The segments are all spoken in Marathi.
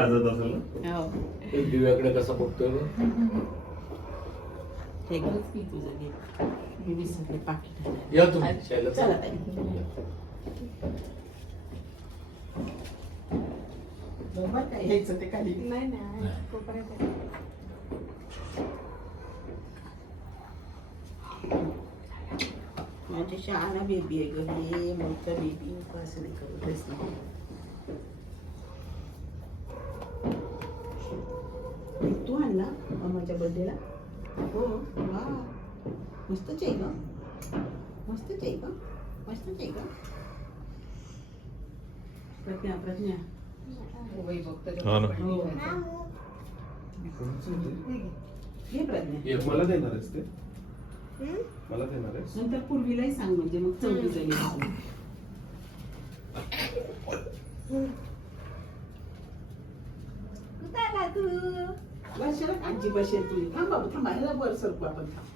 लाजत असेल ना. हो एक दिव्याकडे कसं बघतोय बघ. हे घरच की तुझं घे मी विसरले पाकिट या तुम्ही शैला, चला ताई. बरोबर काय घ्यायचं ते खाली नाही नाही कोपऱ्यात आहे. माझी शहाणा बेबी आहे ग हे मोठं बेबी असं नाही करू ड्रेस नाही. तू आणला मामाच्या बर्थडेला हो वा मस्तच आहे ग मस्तच आहे ग मस्तच आहे ग प्रज्ञा प्रज्ञा हा ना. हो घे प्रज्ञा एक मला देणार आहेस ते मला देणार आहेस. नंतर पूर्वीलाही सांग म्हणजे मग चौघी जणी असू. वर्षाला काळजी बसेल तुझी थांब बाबू थांब ह्याला वर सरकू आपण थांब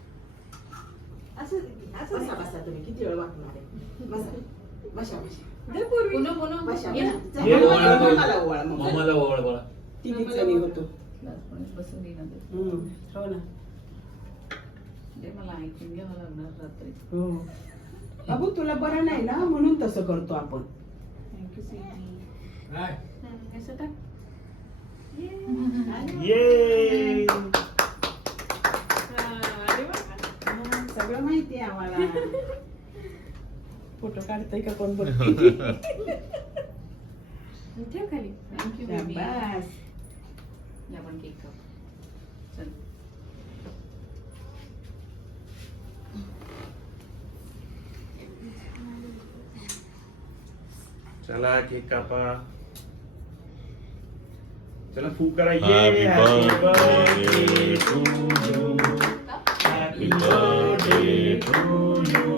असं असं बसा बसा तुम्ही किती वेळ वाटणार आहे बसा बसा बसा पुन्हा पुन्हा बसा ये. बसा. ये ओवाळा तू. मला ओवाळा मग. मामाला ओवाळ बळा. तिघीच जणी होतो बसून येणार ते. हो ना ते मला ऐकून घ्यावं लागणार रात्री. हो बाबू तुला बरं नाही ना म्हणून तसं करतो आपण थँक्यू स्वीटी. काय? कसं टाक ये अरे वा. हा, सगळं माहिती आहे आम्हाला फोटो काढतोय का कोण बघते ठेव खाली. Thank you baby. शाबास. या पण केक काप. चल. चला केक कापा. चला फूक करा. Happy ये birthday to you. Happy birthday to you.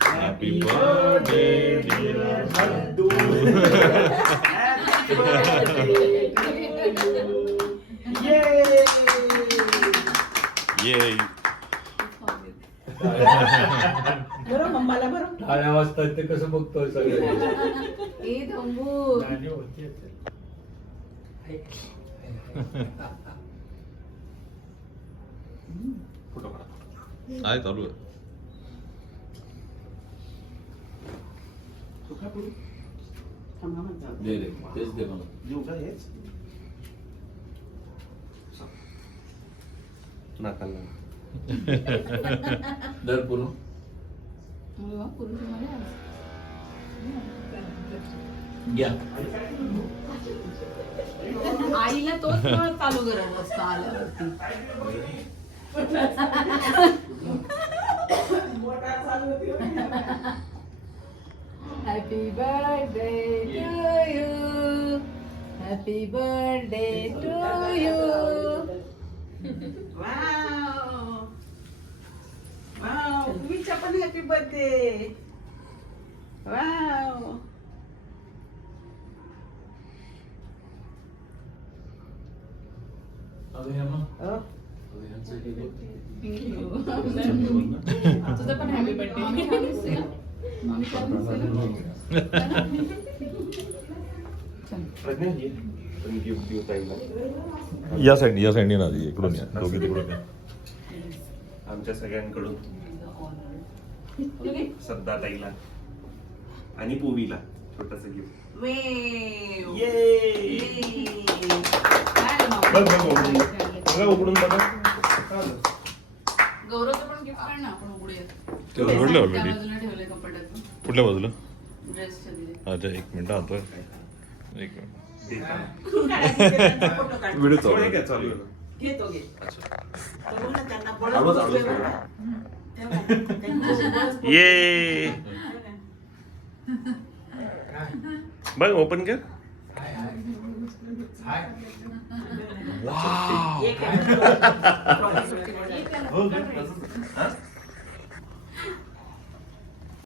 Happy birthday dear Haddu. Happy birthday to you. Yay! ये बरं मम्माला बरं टाळ्या वाजतायत ते कसं बघतोय सगळे. ए धंबू. गाणी होतीये ते. फोटो काढा. आहे चालू आहे. तू खा पुढे. थांबा म्हणता दे रे तेच दे मला. देऊ का हेच? नाकाला. दर पूर्ण. अरे वा पुरुष मला घ्या. आईला तोच नळ चालू करत असतो आल्यावरती. Happy birthday to you. Happy birthday to you. Wow wow तुम्हीच्या पण हॅपी बर्थडे वाव अगं या मग. अ, अगं यांचं हे बघ. तुझं पण हॅपी बर्थडे. प्रज्ञा ये. पण गिफ्ट देऊ ताईला. या साईडनी ना इकडून या दोघी तिकडून या. आमच्या सगळ्यांकडून श्रद्धा ताईला आणि पूवीला छोटस गिफ्ट. वेव. ये. बघ बघ उघडून. बघा उघडून बघा. गौरवचं पण गिफ्ट काढ ना आपण उघडूया. ते उघडलं त्या ऑलरेडी. बाजूला ठेवलंय कपाटात कुठल्या बाजूला? ड्रेसच्या तिथे. अच्छा एक मिनिट आणतोय. एक मिनिट. तू काढायचं, त्यांचा फोटो काढ. व्हिडिओ चालू चालू आहे आहे. का? चालू आहे. घेतो घे अच्छा. तर बघ ना, त्यांना हळूच, हळूच. बळच बघ. ये. बघ ओपन कर. एक आहे. हो का? तसंच